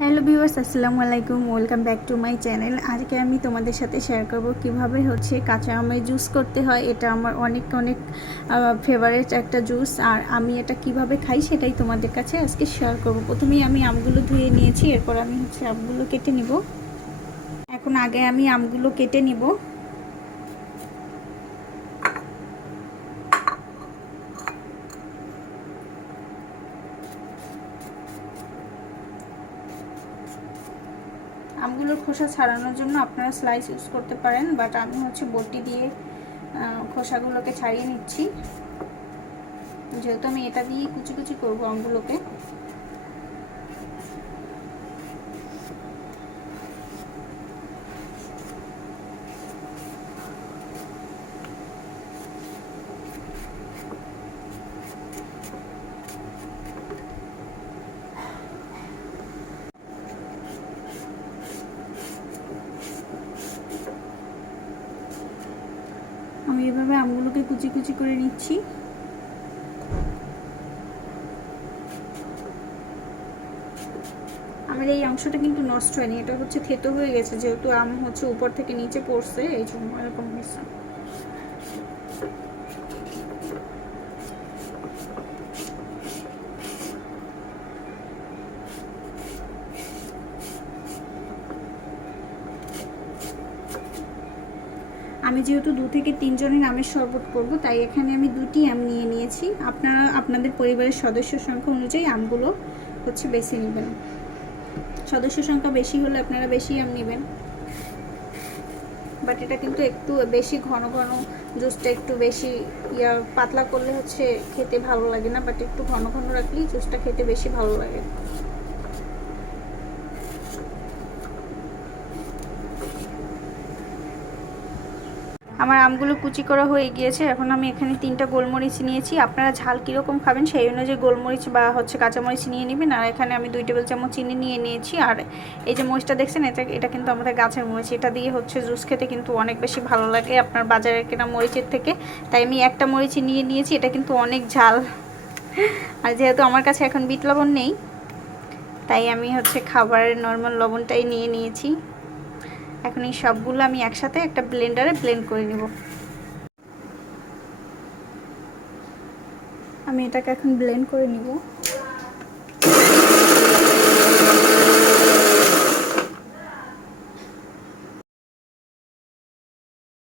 Hello viewers, আসসালামু আলাইকুম। Welcome back to my channel. আজকে আমি তোমাদের সাথে শেয়ার করব কীভাবে হচ্ছে কাঁচা আমের জুস করতে হয়। এটা আমার অনেক অনেক ফেভারেট একটা জুস। আর আমি এটা কীভাবে খাই সেটাই তোমাদের কাছে আজকে শেয়ার করব। প্রথমেই আমি আমগুলো ধুয়ে নিয়েছি, এরপর আমি হচ্ছে আমগুলো কেটে নিব। এখন আগে আমি আমগুলো কেটে নিব। আমগুলোর খোসা ছাড়ানোর জন্য আপনারা স্লাইস ইউজ করতে পারেন বাট আমি হচ্ছে বটি দিয়ে খোসাগুলোকে ছাড়িয়ে নিচ্ছি। যেহেতু আমি এটা দিয়ে কুচি কুচি করব আমগুলোকে। আমি এভাবে আমগুলোকে কুচি কুচি করে নিচ্ছি। আমার এই অংশটা কিন্তু নষ্ট হয়নি, এটা হচ্ছে থেতো হয়ে গেছে, যেহেতু আম হচ্ছে উপর থেকে নিচে পড়ছে, এই জন্য এরকম হয়েছে। আমি যেহেতু দু থেকে তিনজনের আমের শরবত করব, তাই এখানে আমি দুটি আম নিয়ে নিয়েছি। আপনারা, আপনাদের পরিবারের সদস্য সংখ্যা অনুযায়ী আমগুলো হচ্ছে বেছে নেবেন। সদস্য সংখ্যা বেশি হলে আপনারা বেশি আম নেবেন। বাট এটা কিন্তু একটু বেশি ঘন ঘন, জুসটা একটু বেশি ইয়া, পাতলা করলে হচ্ছে খেতে ভালো লাগে না, বাট একটু ঘন ঘন রাখলেই জুসটা খেতে বেশি ভালো লাগে। আমার আমগুলো কুচি করা হয়ে গিয়েছে। এখন আমি এখানে তিনটা গোলমরিচ নিয়েছি। আপনারা ঝাল কীরকম খাবেন সেই অনুযায়ী গোলমরিচ বা হচ্ছে কাঁচামরিচ নিয়ে নেবেন। আর এখানে আমি দুই টেবিল চামচ চিনি নিয়ে নিয়েছি। আর এই যে মরিচটা দেখছেন, এটা এটা কিন্তু আমাদের গাছের মরিচ। এটা দিয়ে হচ্ছে জুস খেতে কিন্তু অনেক বেশি ভালো লাগে আপনার বাজারে কেনা মরিচের থেকে। তাই আমি একটা মরিচ নিয়ে নিয়েছি, এটা কিন্তু অনেক ঝাল। আর যেহেতু আমার কাছে এখন বিট লবণ নেই, তাই আমি হচ্ছে খাবারের নর্মাল লবণটাই নিয়ে নিয়েছি। এখন এই সবগুলো আমি একসাথে একটা ব্লেন্ডারে ব্লেন্ড করে নিব। আমি এটাকে এখন ব্লেন্ড করে নিব।